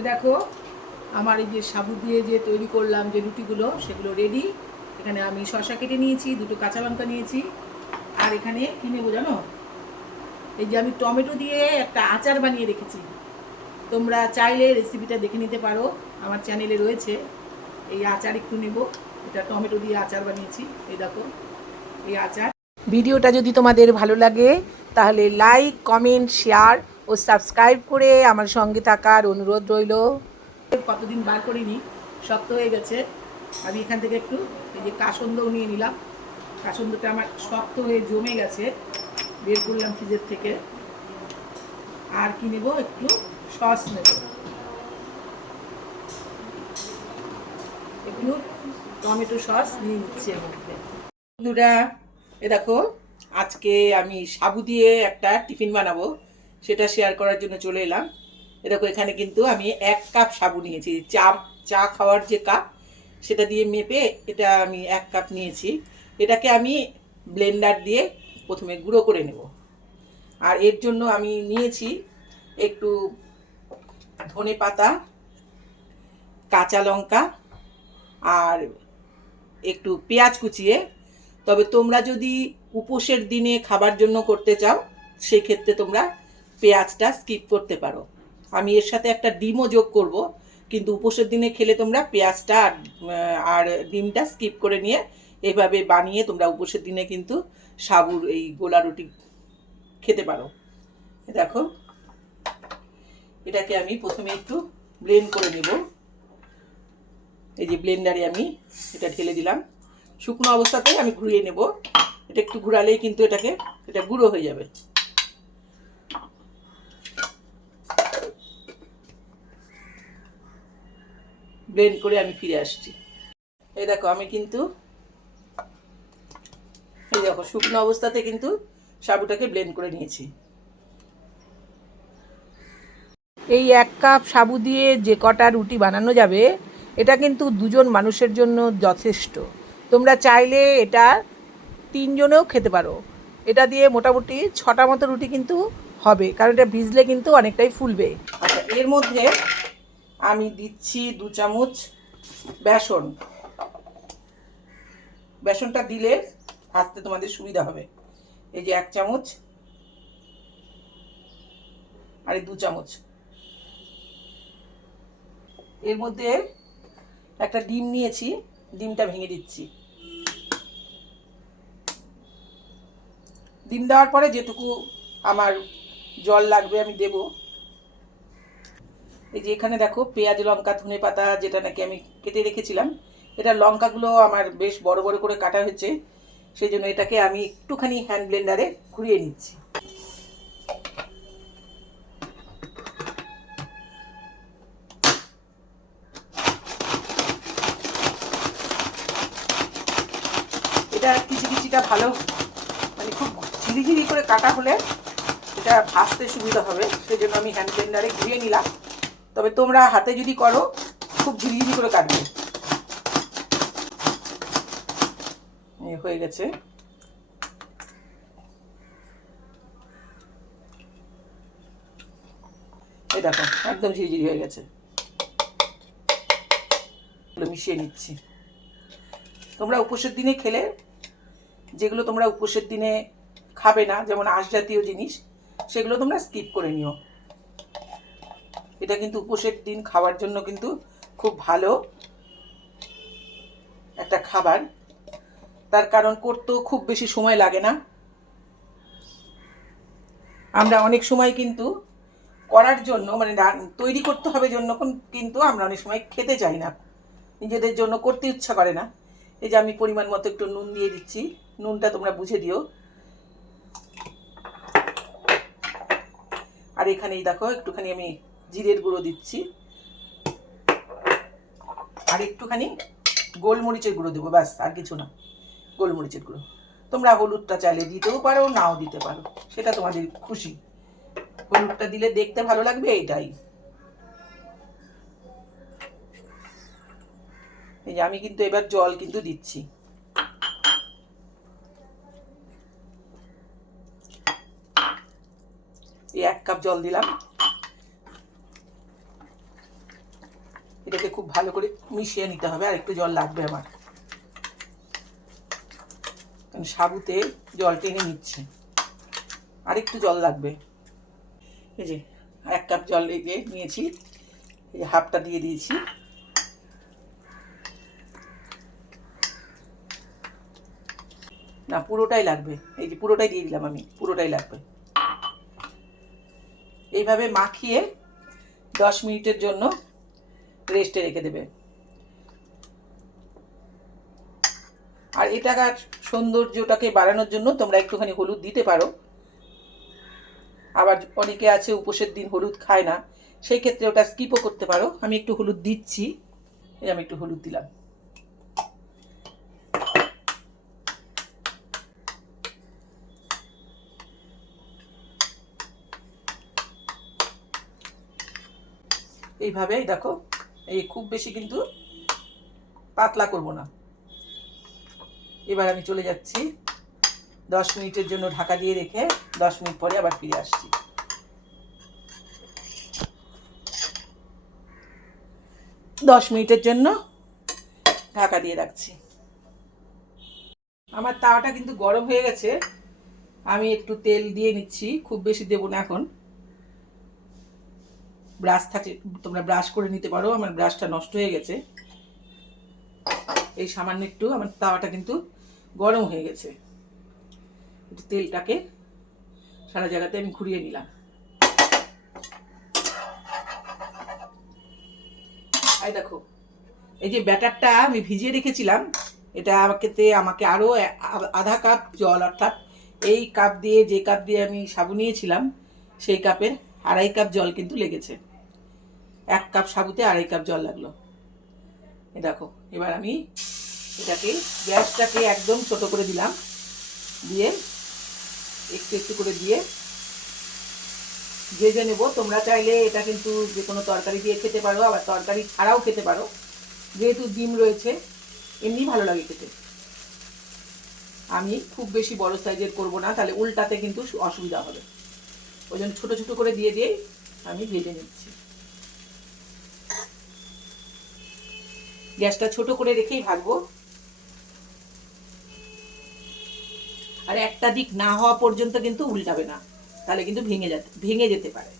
এ দেখো, আমার এই যে সাবু দিয়ে যে তৈরি করলাম যে রুটিগুলো, সেগুলো রেডি এখানে আমি শশা কেটে নিয়েছি, দুটো কাঁচা লঙ্কা নিয়েছি। আর এখানে কি নেব জানো? এই যে আমি টমেটো দিয়ে একটা আচার বানিয়ে রেখেছি। তোমরা চাইলে রেসিপিটা দেখে নিতে পারো, আমার চ্যানেলে রয়েছে। এই আচার একটু নেব, এটা টমেটো দিয়ে আচার বানিয়েছি, এই দেখো, এই আচার। ভিডিওটা যদি তোমাদের ভালো লাগে, তাহলে লাইক কমেন্ট শেয়ার ও সাবস্ক্রাইব করে আমার সঙ্গে থাকার অনুরোধ রইল। কতদিন বার করিনি, শক্ত হয়ে গেছে। আমি এখান থেকে একটু এই যে কাসন্দও নিয়ে নিলাম। কাসন্দটা আমার শক্ত হয়ে জমে গেছে। বের করলাম ফ্রিজের থেকে। আর কি নেব? একটু সস নেব। একটু টমেটো সস নিয়ে নিচ্ছি মধ্যে। বন্ধুরা, এ দেখো, আজকে আমি সাবু দিয়ে একটা টিফিন বানাবো। সেটা শেয়ার করার জন্য চলে এলাম। এরকম এখানে কিন্তু আমি এক কাপ সাবু নিয়েছি। চা চা খাওয়ার যে কাপ সেটা দিয়ে মেপে এটা আমি এক কাপ নিয়েছি। এটাকে আমি ব্লেন্ডার দিয়ে প্রথমে গুঁড়ো করে নেব। আর এর জন্য আমি নিয়েছি একটু ধনে পাতা, কাঁচা লঙ্কা আর একটু পেঁয়াজ কুচিয়ে। তবে তোমরা যদি উপোসের দিনে খাবার জন্য করতে চাও, সেক্ষেত্রে তোমরা পেঁয়াজটা স্কিপ করতে পারো। আমি এর সাথে একটা ডিমও যোগ করব কিন্তু উপোসের দিনে খেলে তোমরা পেঁয়াজটা আর, ডিমটা স্কিপ করে নিয়ে এভাবে বানিয়ে তোমরা উপোসের দিনে কিন্তু সাবুর এই গোলা রুটি খেতে পারো। দেখো এটাকে আমি প্রথমে একটু ব্লেন্ড করে নেব। এই যে ব্লেন্ডারে আমি এটা ঢেলে দিলাম। শুকনো অবস্থাতেই আমি ঘুরিয়ে নেব। এটা একটু ঘুরালেই কিন্তু এটাকে এটা গুঁড়ো হয়ে যাবে। ব্লেন্ড করে আমি ফিরে আসছি। এই দেখো, আমি কিন্তু এই দেখো, শুকনো অবস্থাতে কিন্তু সাবুটাকে ব্লেন্ড করে নিয়েছি। এই এক কাপ সাবু দিয়ে যে কটা রুটি বানানো যাবে, এটা কিন্তু দুজন মানুষের জন্য যথেষ্ট। তোমরা চাইলে এটা তিনজনেও খেতে পারো। এটা দিয়ে মোটামুটি ছটা মতো রুটি কিন্তু হবে, কারণ এটা ভিজলে কিন্তু অনেকটাই ফুলবে। আচ্ছা এর মধ্যে আমি দিচ্ছি দু চামচ বেসন। বেসনটা দিলে ভাজতে তোমাদের সুবিধা হবে। এই যে এক চামচ। আর এই দু চামচ। এর মধ্যে একটা ডিম নিয়েছি, ডিমটা ভেঙে দিচ্ছি। ডিম দেওয়ার পরে যেটুকু আমার জল লাগবে আমি দেব। এই যে এখানে দেখো পেঁয়াজ, লঙ্কা, ধনে পাতা যেটা নাকি আমি কেটে রেখেছিলাম, এটা লঙ্কাগুলো আমার বেশ বড় বড় করে কাটা হয়েছে, সেই জন্য এটাকে আমি একটুখানি হ্যান্ড ব্লেন্ডারে ঘুরিয়ে নিচ্ছি। এটা কিচি কিচিটা ভালো মানে খুব ঝিরিঝিরি করে কাটা হলে এটা ভাজতে সুবিধা হবে, সেই জন্য আমি হ্যান্ড ব্লেন্ডারে ঘুরিয়ে নিলাম। তবে তোমরা হাতে যদি করো, খুব ঝিরিঝিরি করে কাটবে। হয়ে গেছে। এই দেখো, একদম ঝিরিঝিরি হয়ে গেছে। মিশিয়ে নিচ্ছি। তোমরা উপোসের দিনে খেলে, যেগুলো তোমরা উপোসের দিনে খাবে না, যেমন আঁশ জাতীয় জিনিস, সেগুলো তোমরা স্কিপ করে নিও। এটা কিন্তু উপোসের দিন খাওয়ার জন্য কিন্তু খুব ভালো একটা খাবার। তার কারণ করতেও খুব বেশি সময় লাগে না। আমরা অনেক সময় কিন্তু করার জন্য মানে তৈরি করতে হবে জন্য কিন্তু আমরা অনেক সময় খেতে চাই না। নিজেদের জন্য করতে ইচ্ছা করে না। এই যে আমি পরিমাণ মতো একটু নুন দিয়ে দিচ্ছি। নুনটা তোমরা বুঝে দিও। আর এখানেই দেখো, একটুখানি আমি জিরের গুঁড়ো দিচ্ছি। আর একটুখানি গোলমরিচের গুঁড়ো দেবো, ব্যাস, আর কিছু না। গোলমরিচের গুঁড়ো। তোমরা হলুদটা চাইলে দিতেও পারো, নাও দিতে পারো। সেটা তোমাদের খুশি। হলুদটা দিলে দেখতে ভালো লাগবে এইটাই এই আমি কিন্তু এবার জল কিন্তু দিচ্ছি। এই এক কাপ জল দিলাম এটাকে খুব ভালো করে মিশিয়ে নিতে হবে, আর একটু জল লাগবে আমার। কারণ সাবুতে জল টেনে নিচ্ছে। আর একটু জল লাগবে। এই যে, এক কাপ জল লেগে নিয়েছি, এই হাফটা দিয়ে দিয়েছি। না, পুরোটাই লাগবে। এই যে পুরোটাই দিয়ে দিলাম আমি, পুরোটাই লাগবে। এইভাবে মাখিয়ে দশ মিনিটের জন্য রেস্টে রেখে দেবে। আর এটাকার সৌন্দর্যটাকে বাড়ানোর জন্য তোমরা একটুখানি হলুদ দিতে পারো। আবার অনেকে আছে উপোসের দিন হলুদ খায় না, সেই ক্ষেত্রে ওটা স্কিপও করতে পারো। আমি একটু হলুদ দিচ্ছি, এই আমি একটু হলুদ দিলাম। এইভাবে দেখো। এই খুব বেশি কিন্তু পাতলা করব না। এবার আমি চলে যাচ্ছি। দশ মিনিটের জন্য ঢাকা দিয়ে রেখে দশ মিনিট পরে আবার ফিরে আসছি। দশ মিনিটের জন্য ঢাকা দিয়ে রাখছি। আমার তাওয়াটা কিন্তু গরম হয়ে গেছে। আমি একটু তেল দিয়ে নিচ্ছি। খুব বেশি দেবো না এখন। ব্রাশ থাকে, তোমরা ব্রাশ করে নিতে পারো, আমার ব্রাশটা নষ্ট হয়ে গেছে। এই সামান্য একটু, আমার তাওয়াটা কিন্তু গরম হয়ে গেছে। তেলটাকে সারা জায়গাতে আমি ঘুরিয়ে নিলাম। এই দেখো, এই যে ব্যাটারটা আমি ভিজিয়ে রেখেছিলাম, এটা আমাকে আমাকে আরও আধা কাপ জল, অর্থাৎ এই কাপ দিয়ে, যে কাপ দিয়ে আমি সাবু নিয়েছিলাম, সেই কাপের আড়াই কাপ জল কিন্তু লেগেছে। এক কাপ সাবুতে আড়াই কাপ জল লাগল। এ দেখো, এবার আমি এটাকে, গ্যাসটাকে একদম ছোট করে দিলাম। দিয়ে একটু একটু করে দিয়ে ভেজে নেব। তোমরা চাইলে এটা কিন্তু যে কোনো তরকারি দিয়ে খেতে পারো, আবার তরকারি ছাড়াও খেতে পারো। যেহেতু ডিম রয়েছে, এমনি ভালো লাগে খেতে। আমি খুব বেশি বড় সাইজের করব না, তাহলে উল্টাতে কিন্তু অসুবিধা হবে। ওই জন্য ছোটো ছোটো করে দিয়ে দিয়ে আমি ভেজে নিচ্ছি। গ্যাসটা ছোট করে রেখেই ভাজবো আর একটা দিক না হওয়া পর্যন্ত কিন্তু উল্টাবে না, তাহলে কিন্তু ভেঙে যেতে ভেঙে যেতে পারে।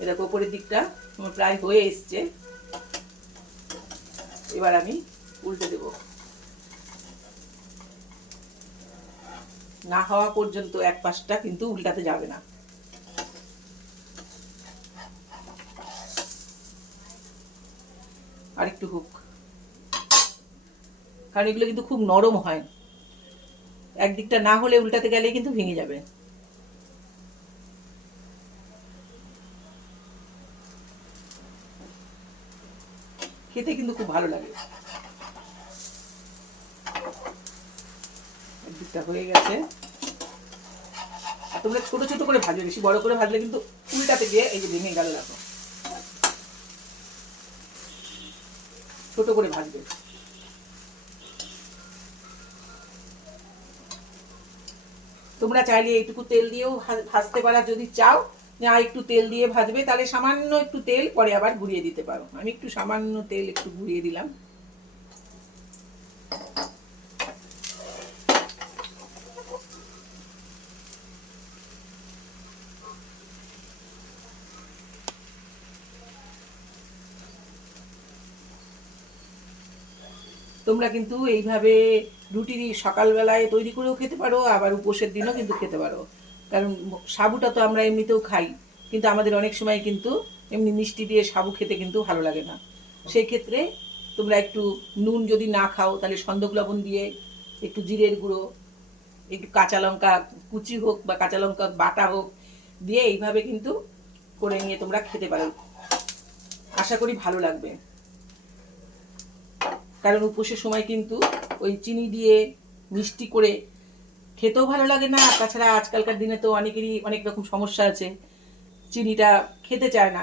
এরকম ওপরের দিকটা আমার প্রায় হয়ে এসছে। এবার আমি উল্টে দেব। না হওয়া পর্যন্ত এক পাশটা কিন্তু উল্টাতে যাবে না। আর একটু হুক। কারণ এগুলো কিন্তু খুব নরম হয়। একদিকটা না হলে উল্টাতে গেলে কিন্তু ভেঙে যাবে। খেতে কিন্তু খুব ভালো লাগে। একদিকটা হয়ে গেছে। আর তোমরা ছোট ছোট করে ভাজবে বেশি বড় করে ভাজলে কিন্তু উল্টাতে গিয়ে এই যে ভেঙে গেল দেখো। ছোট করে ভাজবে। তোমরা চাইলে এইটুকু তেল দিয়েও ভাজতে পারা। যদি চাও না একটু তেল দিয়ে ভাজবে তাহলে সামান্য একটু তেল পরে আবার ঘুরিয়ে দিতে পারো। আমি একটু সামান্য তেল একটু ঘুরিয়ে দিলাম। তোমরা কিন্তু এইভাবে রুটি সকালবেলায় তৈরি করেও খেতে পারো, আবার উপোসের দিনও কিন্তু খেতে পারো। কারণ সাবুটা তো আমরা এমনিতেও খাই, কিন্তু আমাদের অনেক সময় কিন্তু এমনি মিষ্টি দিয়ে সাবু খেতে কিন্তু ভালো লাগে না। সেই ক্ষেত্রে তোমরা একটু নুন যদি না খাও, তাহলে সন্দক লবণ দিয়ে একটু জিরের গুঁড়ো, একটু কাঁচা লঙ্কা কুচি হোক বা কাঁচা লঙ্কা বাটা হোক দিয়ে এইভাবে কিন্তু করে নিয়ে তোমরা খেতে পারো। আশা করি ভালো লাগবে। কারণ উপোসের সময় কিন্তু ওই চিনি দিয়ে মিষ্টি করে খেতেও ভালো লাগে না। তাছাড়া আজকালকার দিনে তো অনেকেরই অনেক রকম সমস্যা আছে। চিনিটা খেতে চায় না।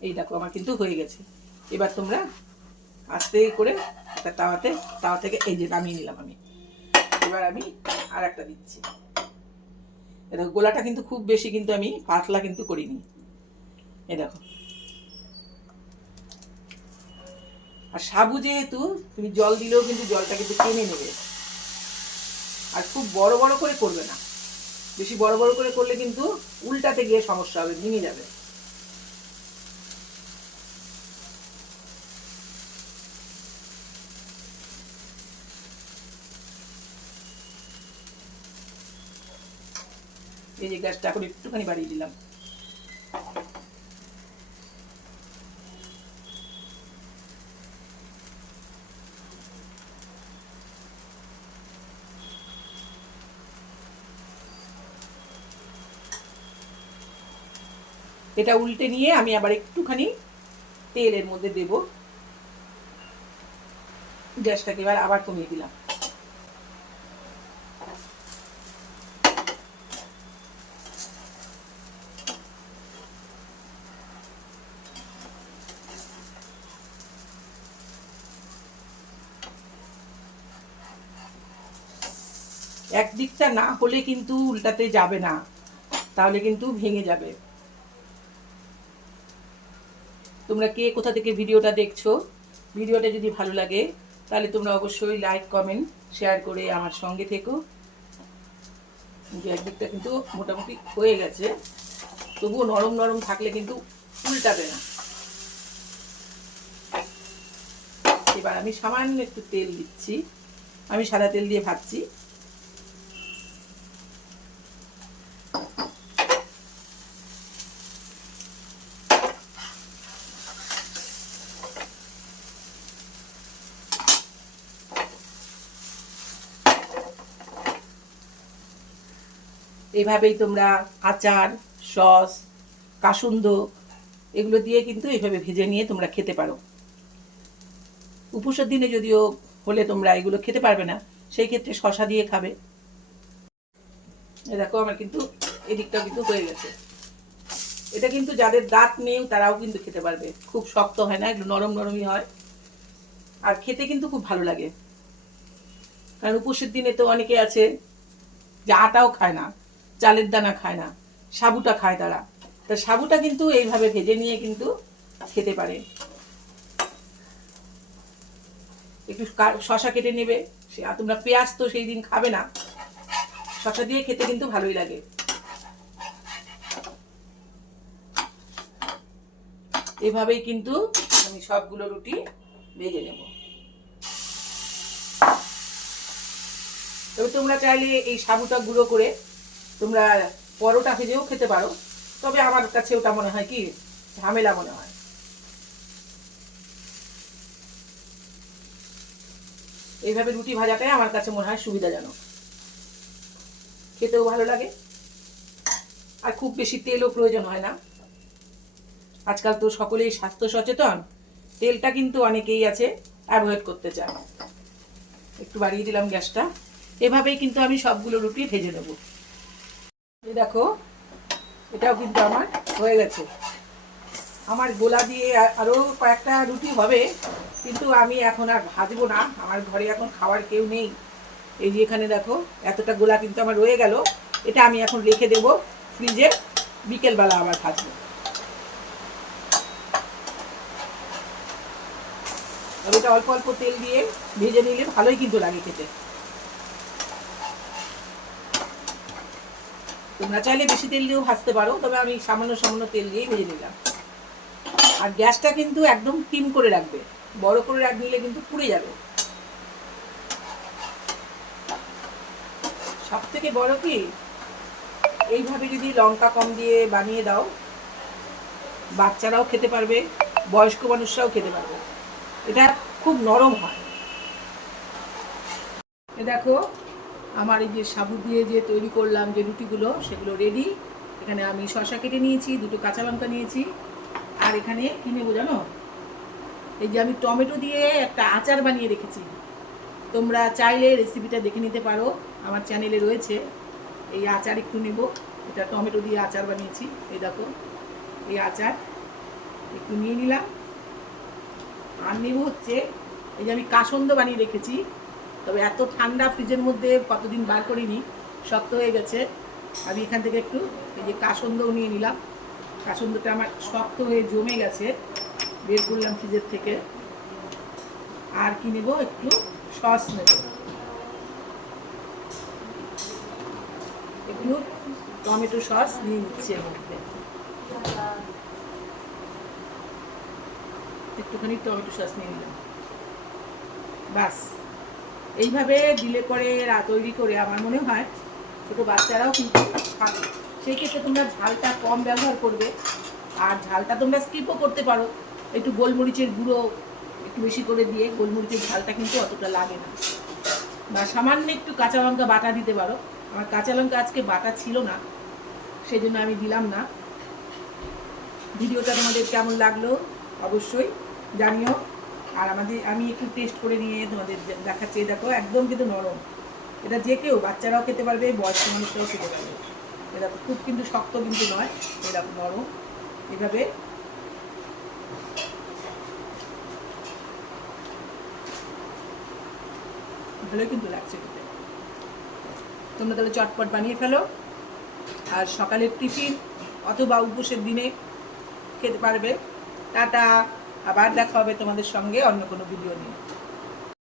এই দেখো, আমার কিন্তু হয়ে গেছে। এবার তোমরা আস্তে করে একটা তাওয়াতে, তাওয়া থেকে এই যে নামিয়ে নিলাম আমি। এবার আমি আর একটা দিচ্ছি। এ দেখো, গোলাটা কিন্তু খুব বেশি কিন্তু আমি পাতলা কিন্তু করিনি। এ দেখো। আর সাবু যেহেতু, তুমি জল দিলেও কিন্তু জলটা কিন্তু টেনে নেবে। আর খুব বড় বড় করে করবে না। বেশি বড় বড় করে করলে কিন্তু উল্টাতে গিয়ে সমস্যা হবে, ভেঙে যাবে। এই যে গ্যাসটা এখন একটুখানি বাড়িয়ে দিলাম। এটা উল্টে নিয়ে আমি আবার একটুখানি তেলের মধ্যে দেব। গ্যাসটাকে এবার আবার কমিয়ে দিলাম। একদিকটা না হলে কিন্তু উল্টাতে যাবে না, তাহলে কিন্তু ভেঙে যাবে। তোমরা কে কোথা থেকে ভিডিওটা দেখছ, ভিডিওটা যদি ভালো লাগে, তাহলে তোমরা অবশ্যই লাইক কমেন্ট শেয়ার করে আমার সঙ্গে থেকো। একদিকটা কিন্তু মোটামুটি হয়ে গেছে। তবুও নরম নরম থাকলে কিন্তু উল্টাবে না। এবার আমি সামান্য একটু তেল দিচ্ছি। আমি সাদা তেল দিয়ে ভাজছি। এইভাবেই তোমরা আচার, সস, কাসুন্দ এগুলো দিয়ে কিন্তু এইভাবে ভেজে নিয়ে তোমরা খেতে পারো। উপোসের দিনে যদিও হলে তোমরা এগুলো খেতে পারবে না, সেই ক্ষেত্রে শশা দিয়ে খাবে। দেখো আমার কিন্তু এদিকটা কিন্তু হয়ে গেছে। এটা কিন্তু যাদের দাঁত নেই তারাও কিন্তু খেতে পারবে। খুব শক্ত হয় না, একটু নরম নরমই হয়। আর খেতে কিন্তু খুব ভালো লাগে। কারণ উপোসের দিনে তো অনেকে আছে যে আটাও খায় না। চালের দানা খায় না, সাবুটা খায় তারা। তা সাবুটা কিন্তু এইভাবে ভেজে নিয়ে কিন্তু খেতে পারে। একটু শশা কেটে নেবে, সে তোমরা পেঁয়াজ তো সেই দিন খাবে না। শশা দিয়ে খেতে কিন্তু ভালোই লাগে। এভাবেই কিন্তু আমি সবগুলো রুটি ভেজে নেব। তবে তোমরা চাইলে এই সাবুটা গুঁড়ো করে তোমরা পরোটা ভেজেও খেতে পারো। তবে আমার কাছে ওটা মনে হয় কি, ঝামেলা মনে হয়। এইভাবে রুটি ভাজাটাই আমার কাছে মনে হয় সুবিধাজনক। খেতেও ভালো লাগে। আর খুব বেশি তেলও প্রয়োজন হয় না। আজকাল তো সকলেই স্বাস্থ্য সচেতন। তেলটা কিন্তু অনেকেই আছে, অ্যাভয়েড করতে চায়। একটু বাড়িয়ে দিলাম গ্যাসটা। এভাবেই কিন্তু আমি সবগুলো রুটি ভেজে নেব। দেখো, এটাও কিন্তু আমার হয়ে গেছে। আমার গোলা দিয়ে আরও কয়েকটা রুটি হবে, কিন্তু আমি এখন আর ভাজবো না। আমার ঘরে এখন খাওয়ার কেউ নেই। এই যে এখানে দেখো, এতটা গোলা কিন্তু আমার রয়ে গেল। এটা আমি এখন রেখে দেব ফ্রিজে, বিকেলবেলা আবার ভাজবো। এটা অল্প অল্প তেল দিয়ে ভেজে নিলে ভালোই কিন্তু লাগে খেতে। তোমরা চাইলে বেশি তেল দিয়েও ভাজতে পারো, তবে আমি সামান্য সামান্য তেল দিয়েই ভেজে নিলাম। আর গ্যাসটা কিন্তু একদম টিম করে রাখবে। বড় করে রাখ নিলে কিন্তু পুড়ে যাবে। সব থেকে বড় কি? এইভাবে যদি লঙ্কা কম দিয়ে বানিয়ে দাও, বাচ্চারাও খেতে পারবে, বয়স্ক মানুষরাও খেতে পারবে। এটা খুব নরম হয়। দেখো আমার এই যে সাবু দিয়ে যে তৈরি করলাম যে রুটিগুলো, সেগুলো রেডি এখানে আমি শসা কেটে নিয়েছি, দুটো কাঁচা লঙ্কা নিয়েছি। আর এখানে কি নেব জানো? এই যে আমি টমেটো দিয়ে একটা আচার বানিয়ে রেখেছি। তোমরা চাইলে রেসিপিটা দেখে নিতে পারো, আমার চ্যানেলে রয়েছে। এই আচার একটু নেব। এটা টমেটো দিয়ে আচার বানিয়েছি। এই দেখো, এই আচার একটু নিয়ে নিলাম। আর নেব হচ্ছে, এই যে আমি কাসন্দ বানিয়ে রেখেছি। তবে এত ঠান্ডা ফ্রিজের মধ্যে কতদিন বার করিনি, শক্ত হয়ে গেছে। আমি এখান থেকে একটু এই যে কাসন্দও নিয়ে নিলাম। কাসন্দটা আমার শক্ত হয়ে জমে গেছে, বের করলাম ফ্রিজের থেকে। আর কি নেব? একটু সস নেব। একটু টমেটো সস নিয়ে নিচ্ছি এর মধ্যে। একটুখানি টমেটো সস নিয়ে নিলাম। বাস। এইভাবে দিলে পরে তৈরি করে আমার মনে হয় ছোটো বাচ্চারাও কিন্তু খাবে। সেই ক্ষেত্রে তোমরা ঝালটা কম ব্যবহার করবে। আর ঝালটা তোমরা স্কিপও করতে পারো। একটু গোলমরিচের গুঁড়ো একটু বেশি করে দিয়ে গোলমরিচের ঝালটা কিন্তু অতটা লাগে না। বা সামান্য একটু কাঁচা লঙ্কা বাটা দিতে পারো। আমার কাঁচা লঙ্কা আজকে বাটা ছিল না সেই জন্য আমি দিলাম না। ভিডিওটা তোমাদের কেমন লাগল অবশ্যই জানিও। আর আমাদের, আমি একটু টেস্ট করে নিয়ে তোমাদের দেখাচ্ছি দেখো একদম কিন্তু নরম। এটা যে কেউ, বাচ্চারাও খেতে পারবে, বয়স্ক মানুষরাও খেতে পারবে। এটা খুব কিন্তু শক্ত কিন্তু নয় এরকম নরম। এভাবে। ভালোই কিন্তু লাগছে খেতে। তোমরা তাহলে চটপট বানিয়ে ফেলো। আর সকালের টিফিন অথবা উপোসের দিনে খেতে পারবে। টাটা! আবার দেখা হবে তোমাদের সঙ্গে অন্য কোনো ভিডিও নিয়ে।